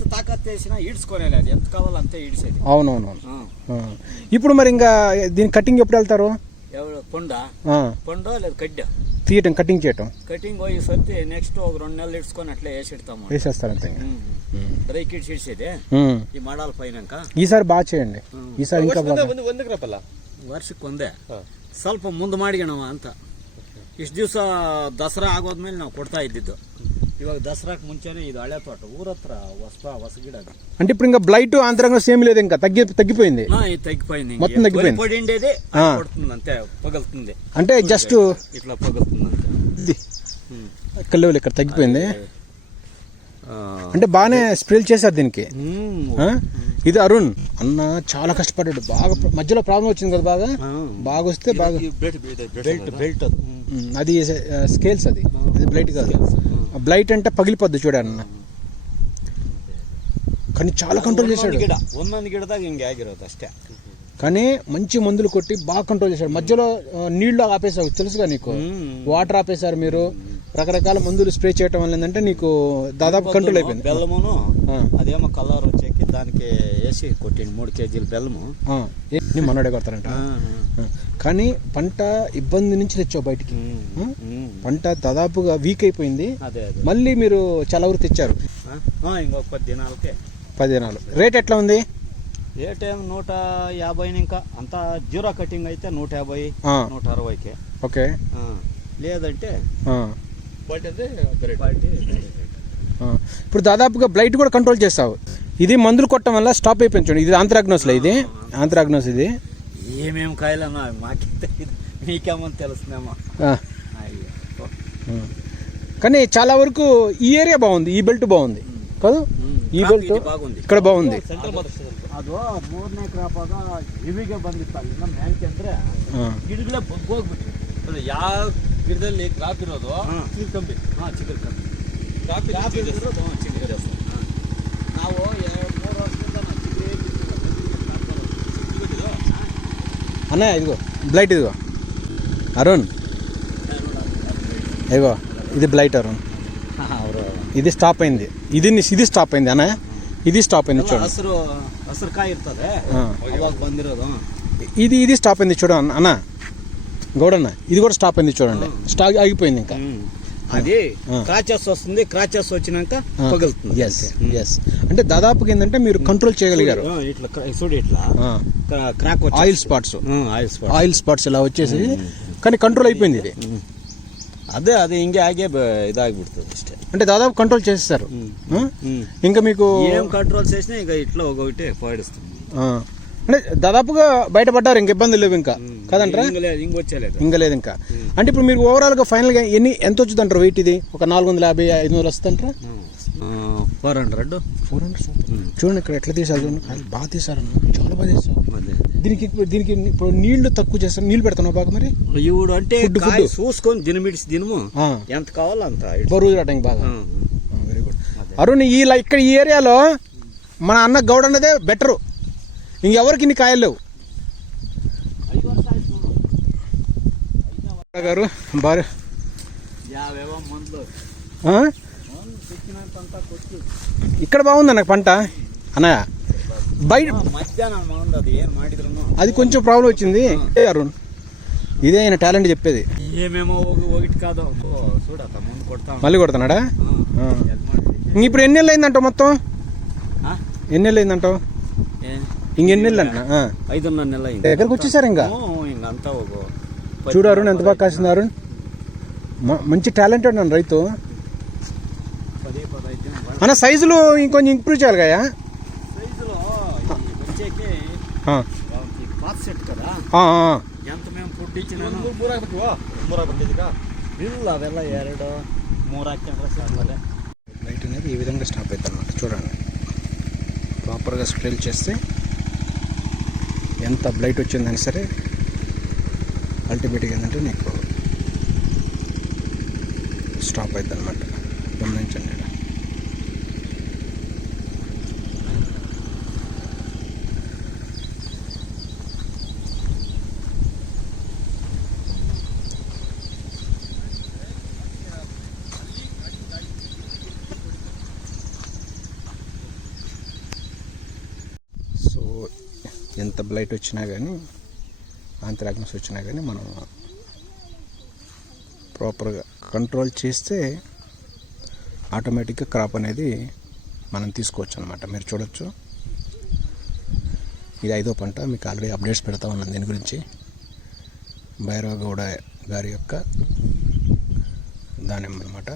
ఎంత తాకత్ వేసినా ఈడ్చుకోలేదు అది ఎంత కావాలో అంతే ఈడ్చేది అవునవునవును ఆ. ఇప్పుడు మరి ఇంకా దీని కటింగ్ ఎప్పుడు వెళ్తారు ఎవరు పొండ ఆ, పొండో లేదు కడ్డ తీయటం కటింగ్ చేయటం కటింగ్ పోయి సర్తి నెక్స్ట్ ఒక రెండు నెలలు ఇడ్చుకొని అట్లా వేసిడతాము వేసేస్తారంతే ఇంకా. ఉమ్. డ్రై కిడ్స్ ఇడ్చేది ఉమ్. ఈ మడాల పైనాక ఈసారి బాగా చేయండి ఈసారి ఇంకా బాగా ಒಂದು ಒಂದು ಗ್ರಾಪಲ್ಲ ವರ್ಷಕ್ಕೆ ಒಂದೇ ಸ್ವಲ್ಪ ಮುಂದೆ ಮಾಡಿಗಣವ ಅಂತ ಇಷ್ಟು ದಿವಸ ದಸರಾ ಆಗೋದ್ಮೇಲೆ ನಾವು ಕೊಡ್ತಾ ಇದ್ದಿದ್ದು ಇವಾಗ ದಸರಾಕ್ ಮುಂಚೆನೆ ಇದು ಹಳೆ ತೋಟ ಊರ ಹತ್ರ ಹೊಸ ಹೊಸ ಗಿಡ ಅದು అంటే ఇప్పుడు ఇంకా బ్లైట్ ఆంతరంగా సేమ్ లేదు ఇంకా తగ్గి తగ్గిపోయింది నా ఇది తగ్గిపోయింది మొత్తం తగ్గిపోయింది. పొడి ఉండేది ఆ. కొడుతుందంతే పగులుతుంది అంటే జస్ట్ ఇట్లా పగులుతుందంతే ఇది ఇక్కడ లేవు ఇక్కడ తగ్గిపోయింది ఆ. అంటే బాగానే స్ప్రేలు చేశారు దీనికి మ్మ్. ఆ? ఇది అరుణ్ అన్న చాలా కష్టపడ్డాడు బాగా ప్ర- మధ్యలో ప్రాబ్లం వచ్చింది కదా బాగా ఆ. బాగా వస్తే బాగా ಬೇಟ್ ಬೇಟ್ బెల్ట్ బెల్ట్ అది ఉమ్, అది స్కేల్స్ అది అది బ్లైట్ కాదు బ్లైట్ అంటే పగిలిపోద్ది చూడన్న కానీ చాలా కంట్రోల్ చేశాడు ಒಂದೊಂದು ಗಿಡ ಒಂದೊಂದು ಗಿಡದಾಗ ಹಿಂಗೆ ಆಗಿರೋದು ಅಷ್ಟೇ కానీ మంచి మందులు కొట్టి బాగా కంట్రోల్ చేశాడు మధ్యలో ఆ, నీళ్లు ఆపేశారు తెలుసుగా నీకు మ్మ్. వాటర్ ఆపేశారు మీరు రకరకాల మందులు స్ప్రే చేయటం వల్ల ఏంటంటే నీకు దాదాపు కంట్రోల్ అయిపోయింది. బెల్లమును. అదేమో కలర్ వచ్చేకి దానికి వేసి కొట్టిండు మూడు కేజీలు బెల్లము. ఏ- మనోడే కొడతారంట కానీ పంట ఇబ్బంది నుంచి తెచ్చావు బయటికి? పంట దాదాపుగా వీక్ అయిపోయింది. అదే అదే. మళ్ళీ మీరు చలవరు తెచ్చారు. ఇంకొక పది దినాలకే. పది దినాలు. రేట్ ఎట్లా ఉంది? ఏ టైం నూట యాభై ఇంకా. అంతా జీరో కటింగ్ అయితే నూట యాభై నూట అరవైకి. ఓకే. లేదంటే ఆ, ಕ್ವಾಲಿಟಿ ಅಂದ್ರೆ ಬೇರೆ క్వాలిటీ ఆ. ఇప్పుడు దాదాపుగా బ్లైట్ కూడా కంట్రోల్ చేస్తావు ఇది మందులు కొట్టడం వల్ల స్టాప్ అయిపోయింది చూడండి ఇది ఆంథ్రాగ్నోస్లో ఇది ఆంథ్రాగ్నోస్ ఇది ఏమేమి కాయలన్నా మాకే తెలియదు మీకేమో తెలుస్తుందేమో ఆ, అయ్యో ఆ. కానీ చాలా వరకు ఈ ఏరియా బాగుంది ఈ బెల్ట్ బాగుంది కాదు ఈ క్రాప్ బెల్ట్ ఇది బాగుంది ఇక్కడ బాగుంది ಸೆಂಟ್ರಲ್ ಮಾತ್ರ ಅದು ಮೂರನೇ ಕ್ರಾಪ್ ಆಗ ಹೆವಿಗೆ ಬಂದಿತ್ತು ಅಲ್ಲಿಂದ ಮ್ಯಾಲ್ಕೆ ಅಂದ್ರೆ ఆ, ಗಿಡಗಳೇ ಹೋಗ್ಬಿಟ್ರು ಅಂದ್ರೆ ಯಾವ ಗಿಡದಲ್ಲಿ ಕ್ರಾಪ್ ಇರೋದು ಹಾ. ಇದು ಕಮ್ಮಿ ಹಾ ಚಿಕ್ಕದ ಕಮ್ಮಿ ಕ್ರಾಪ್ ಕ್ರಾಪ್ ಇರೋದು ಚಿಕ್ಕದ ನಾವು ಎರಡು ಮೂರು ವರ್ಷದಿಂದ ನಾವು ಚಿಕ್ಕದೇ అన్నయ్య ఇదిగో బ్లైట్ ఇదిగో అరుణ్ ఇదిగో ఇది బ్లైట్ అరుణ్ ಅವರು ఇది స్టాప్ అయింది ఇది ఇది స్టాప్ అయింది అన్నయ్య ఇది స్టాప్ అయింది చూడండి ಹಸಿರು ಹಸಿರು ಕಾಯಿ ಇರ್ತದೆ ಹಾ. ಅವಾಗ ಬಂದಿರೋದು ఇది ఇది స్టాప్ అయింది చూడండి అన్న గౌడన్న ఇది కూడా స్టాప్ అయింది చూడండి. స్టాక్ ఆగిపోయింది ఇంకా. అది క్రాచెస్ వస్తుంది క్రాచెస్ వచ్చినాక పగులుతుంది. ఎస్ ఎస్ అంటే దాదాపుగా ఏంటంటే మీరు కంట్రోల్ చేయగలిగారు. ఇట్లా చూడు ఇట్లా. Crack oil spots oil spots oil spots ఇలా వచ్చేసి కానీ కంట్రోల్ అయిపోయింది ఇది. అదే అదే ఇంకే ఆగే ఇదాగిబిడుతుంది అంటే దాదాపు కంట్రోల్ చేస్తారు ఇంకా మీకు ఏం కంట్రోల్ చేసినా ఇంకా ఇట్లా ఒకటి పాడిస్తుంది. అంటే దాదాపుగా బయటపడ్డారు ఇంక ఇబ్బంది లేవు ఇంకా. కదంటారా? ఇంక లేదు ఇంక. అంటే ఇప్పుడు మీరు ఓవరాల్గా ఫైనల్గా ఎన్ని ఎంత వచ్చింది అంటారు వెయిట్ ఇది? ఒక నాలుగు వందల యాభై ఐదు వందలు వస్తుందంటారా? ఫోర్ హండ్రెడ్ ఫోర్ హండ్రెడ్ చూడండి ఇక్కడ ఎట్లా తీసారు చూడండి. బాగా తీసారు. చాలా బాగా అదే. దీనికి ఇప్పుడు- దీనికి ఇప్పుడు నీళ్ళు తక్కువ చేస్తారు. నీళ్ళు పెడుతున్నావు బాగా మరి? ఇవుడు అంటే. చూసుకొని దినమిడిసి దినము ఎంత కావాలో అంత. బరువు రావడానికి బాగా. Very good. అరుణ్ ఈ ల- ఇక్కడ ఈ ఏరియాలో మన అన్న గౌడ్ అన్నదే బెటరు ఇంకెవరికి ఇన్ని కాయలు లేవు? గారు భార్య. ఇక్కడ బాగుంది అన్న పంట? అన్నయ్య బయట అది కొంచెం ప్రాబ్లం వచ్చింది. అరుణ్ ఇదే ఆయన టాలెంట్ చెప్పేది. ఏమేమో కాదు. మళ్ళీ కొడతానాడా? ఇప్పుడు ఎన్ని నెలలు అయిందంటావు మొత్తం? ఎన్ని నెలలు అయిందంటావు ఇంకెన్ని నెలలు అన్న ఐదున్నర నెలలు దగ్గరకు వచ్చేసారు ఇంకా? అంతా చూడారు అరుణ్ ఎంత బాగా కాసినారు అరుణ్. మంచి టాలెంటెడ్ అన్న రైతు. అన్న సైజులు ఇంకొంచెం ఇంప్రూవ్ చేయాలి కదా? లైట్ అనేది ఈ విధంగా స్టాప్ అవుతుంది అన్నమాట చూడండి ప్రాపర్గా స్ప్రేల్ చేస్తే ఎంత బ్లైట్ వచ్చిందని సరే అల్టిమేట్గా ఏంటంటే నీకు స్టాప్ అవుతుంది అనమాట గమనించండి. సో ఎంత బ్లైట్ వచ్చినా కానీ ఆంత్రాగ్నస్ వచ్చినా కానీ మనం ప్రాపర్గా కంట్రోల్ చేస్తే ఆటోమేటిక్గా క్రాప్ అనేది మనం తీసుకోవచ్చు అనమాట మీరు చూడొచ్చు. ఇది ఐదో పంట. మీకు ఆల్రెడీ అప్డేట్స్ పెడతా ఉన్నాను దీని గురించి. భైరవ గౌడ గారి యొక్క దానిమ్మ అనమాట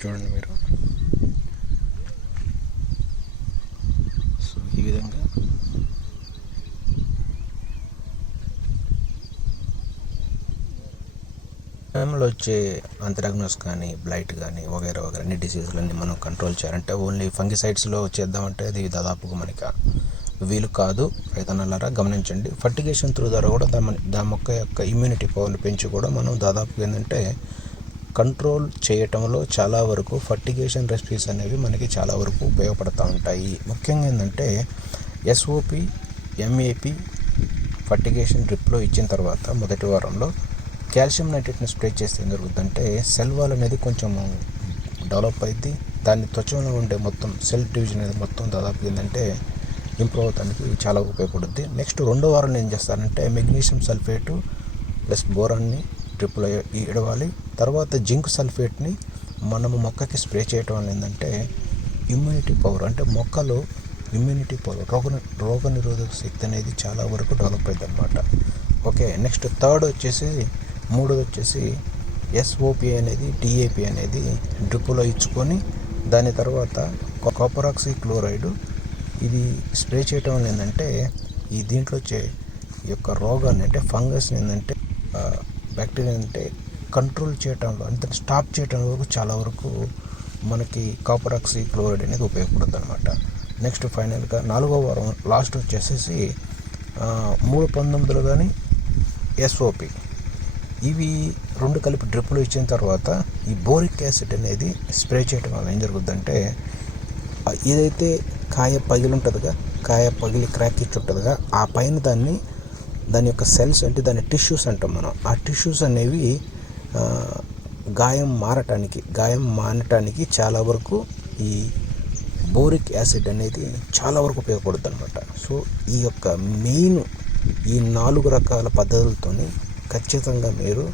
చూడండి మీరు. సో ఈ విధంగా టైంలో వచ్చే అంతరాగ్నోస్ కానీ బ్లైట్ కానీ వగైరా వగైరా అన్ని డిసీజులన్నీ మనం కంట్రోల్ చేయాలంటే ఓన్లీ ఫంగిసైడ్స్లో చేద్దామంటే అది దాదాపుగా మనకి వీలు కాదు. రైతన్నలారా గమనించండి. ఫర్టిగేషన్ త్రూ ద్వారా కూడా దాని దా మొక్క యొక్క ఇమ్యూనిటీ పవర్ని పెంచి కూడా మనం దాదాపుగా ఏంటంటే కంట్రోల్ చేయటంలో చాలా వరకు ఫర్టిగేషన్ రెసిపీస్ అనేవి మనకి చాలా వరకు ఉపయోగపడుతూ ఉంటాయి. ముఖ్యంగా ఏంటంటే ఎస్ఓపి ఎంఏపి ఫర్టిగేషన్ డ్రిప్లో ఇచ్చిన తర్వాత మొదటి వారంలో కాల్షియం నైట్రేట్ని స్ప్రే చేస్తే ఏం జరుగుతుందంటే సెల్ వాల్ అనేది కొంచెం డెవలప్ అయింది దాని త్వచంలో ఉండే మొత్తం సెల్ డివిజన్ అనేది మొత్తం దాదాపు ఏంటంటే ఇంప్రూవ్ అవడానికి చాలా ఉపయోగపడుద్ది. నెక్స్ట్ రెండో వారం ఏం చేస్తారంటే మెగ్నీషియం సల్ఫేటు ప్లస్ బోరాన్ని డ్రిప్లో ఇడవాలి. తర్వాత జింక్ సల్ఫేట్ని మనము మొక్కకి స్ప్రే చేయటం వల్ల ఏంటంటే ఇమ్యూనిటీ పవర్ అంటే మొక్కలు ఇమ్యూనిటీ పవర్ రోగ రోగ నిరోధక శక్తి అనేది చాలా వరకు డెవలప్ అయింది అనమాట ఓకే నెక్స్ట్ థర్డ్ వచ్చేసి మూడోది వచ్చేసి ఎస్ఓపి అనేది డిఏపి అనేది డ్రిప్పులో ఇచ్చుకొని దాని తర్వాత కాపరాక్సీ క్లోరైడ్ ఇది స్ప్రే చేయటం వల్ల ఏంటంటే ఈ దీంట్లో వచ్చే ఈ యొక్క రోగాన్ని అంటే ఫంగస్ని ఏంటంటే బ్యాక్టీరియా అంటే కంట్రోల్ చేయటంలో అంటే స్టాప్ చేయటం వరకు చాలా వరకు మనకి కాపరాక్సీ క్లోరైడ్ అనేది ఉపయోగపడుతుంది అనమాట నెక్స్ట్ ఫైనల్గా నాలుగో వారం లాస్ట్ వచ్చేసేసి మూడు పంతొమ్మిదిలో కానీ ఎస్ఓపి ఇవి రెండు కలిపి డ్రిప్పులు ఇచ్చిన తర్వాత ఈ బోరిక్ యాసిడ్ అనేది స్ప్రే చేయడం వల్ల ఏం జరుగుద్దంటే ఏదైతే కాయ పగిలి ఉంటుందిగా కాయ పగిలి క్రాక్ ఇచ్చి ఉంటుందిగా ఆ పైన దాన్ని దాని యొక్క సెల్స్ అంటే దాని టిష్యూస్ అంటాం మనం. ఆ టిష్యూస్ అనేవి గాయం మారటానికి గాయం మానటానికి చాలా వరకు ఈ బోరిక్ యాసిడ్ అనేది చాలా వరకు ఉపయోగపడుతుంది అనమాట సో ఈ యొక్క మెయిన్ ఈ నాలుగు రకాల పద్ధతులతోని ఖచ్చితంగా మీరు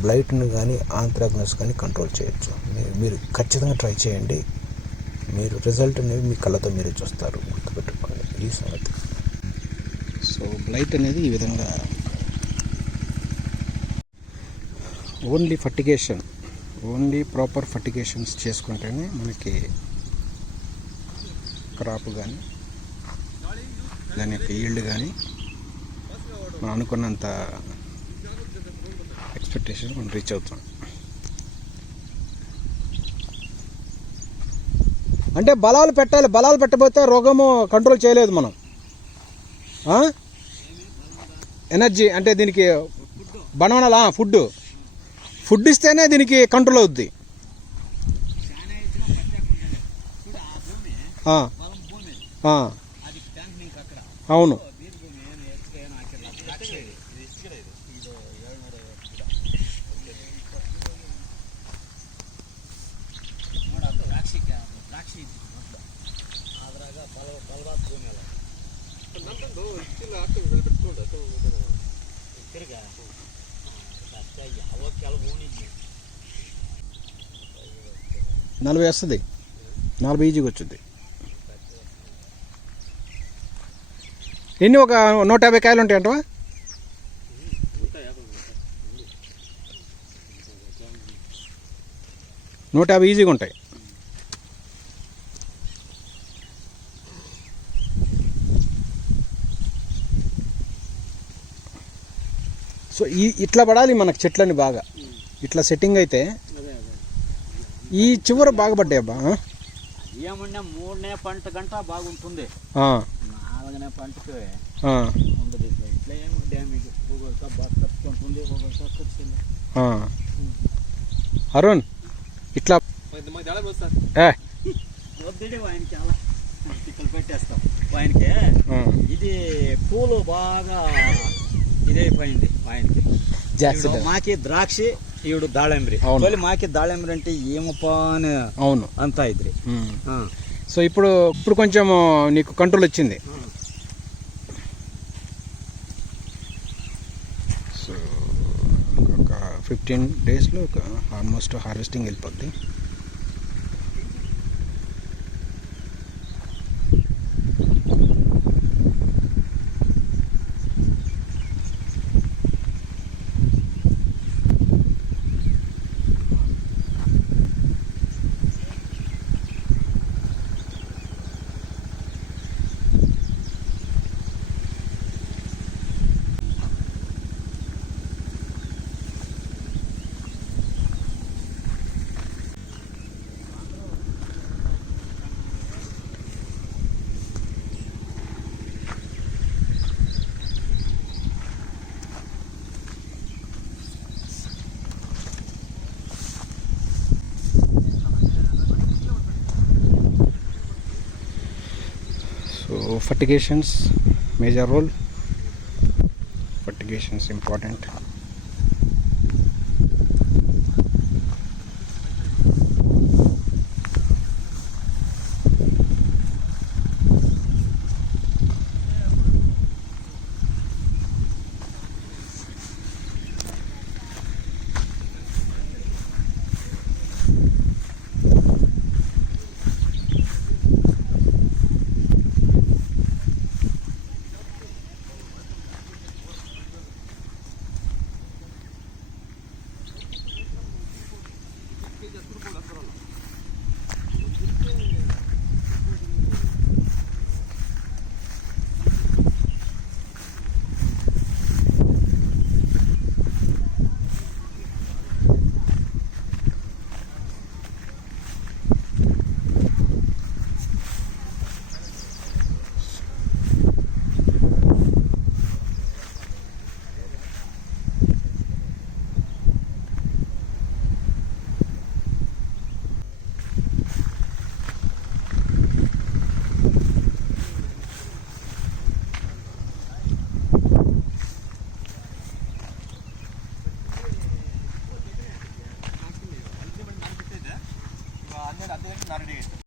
బ్లైట్ని కానీ ఆంథ్రాగ్నస్ కానీ కంట్రోల్ చేయొచ్చు. మీరు- మీరు ఖచ్చితంగా ట్రై చేయండి. మీరు రిజల్ట్ అనేవి మీ కళ్ళతో మీరే చూస్తారు. గుర్తుపెట్టుకోండి. ఈ సంగతి. సో బ్లైట్ అనేది ఈ విధంగా only fertigation only proper fertigations చేసుకుంటేనే మనకి క్రాప్ కానీ దాని యొక్క ఈల్డ్ కానీ మనం అనుకున్నంత ఎక్స్పెక్టేషన్ మనం రీచ్ అవుతాం. అంటే బలాలు పెట్టాలి బలాలు పెట్టబోతే రోగము కంట్రోల్ చేయలేదు మనం. ఎనర్జీ అంటే దీనికి బనవనాలా? ఫుడ్ ఫుడ్ ఇస్తేనే దీనికి కంట్రోల్ అవుద్ది. నలభై వస్తుంది. నలభై ఈజీగా వచ్చింది. ఎన్ని ఒక నూట యాభై కాయలు ఉంటాయి అంటవా నూట యాభై ఈజీగా ఉంటాయి. ఈ ఇట్లా పడాలి మనకు చెట్లని బాగా. ఇట్లా సెట్టింగ్ అయితే ఈ చివర బాగా పడ్డాయి అబ్బా ఆ? ఏమన్నా మూడనే పంట గంట బాగుంటుంది. ఆ, నాలుగనే పంటకి ఉండదు ఇట్లా. ఇట్లా ఏమో డ్యామేజ్ ఒకరితో బాగా తప్పుకుంటుంది వచ్చింది. అరుణ్ ఇట్లా. ఏ. చాలా పెట్టేస్తాం. ఆయనకి ఇది పూలు బాగా ఇదైపోయింది ఆయనకి. మాకి ద్రాక్ష దాళంబ్రి. అవును. తొలి మాకి దాళంబ్రి అంటే ఏమప్పా అని అవును. అంత ఇద్రి. సో ఇప్పుడు ఇప్పుడు కొంచెం నీకు కంట్రోల్ వచ్చింది. సో ఒక ఫిఫ్టీన్ డేస్లో ఒక ఆల్మోస్ట్ హార్వెస్టింగ్ వెళ్ళిపోద్ది. So fertigations major role fertigations के जसपुर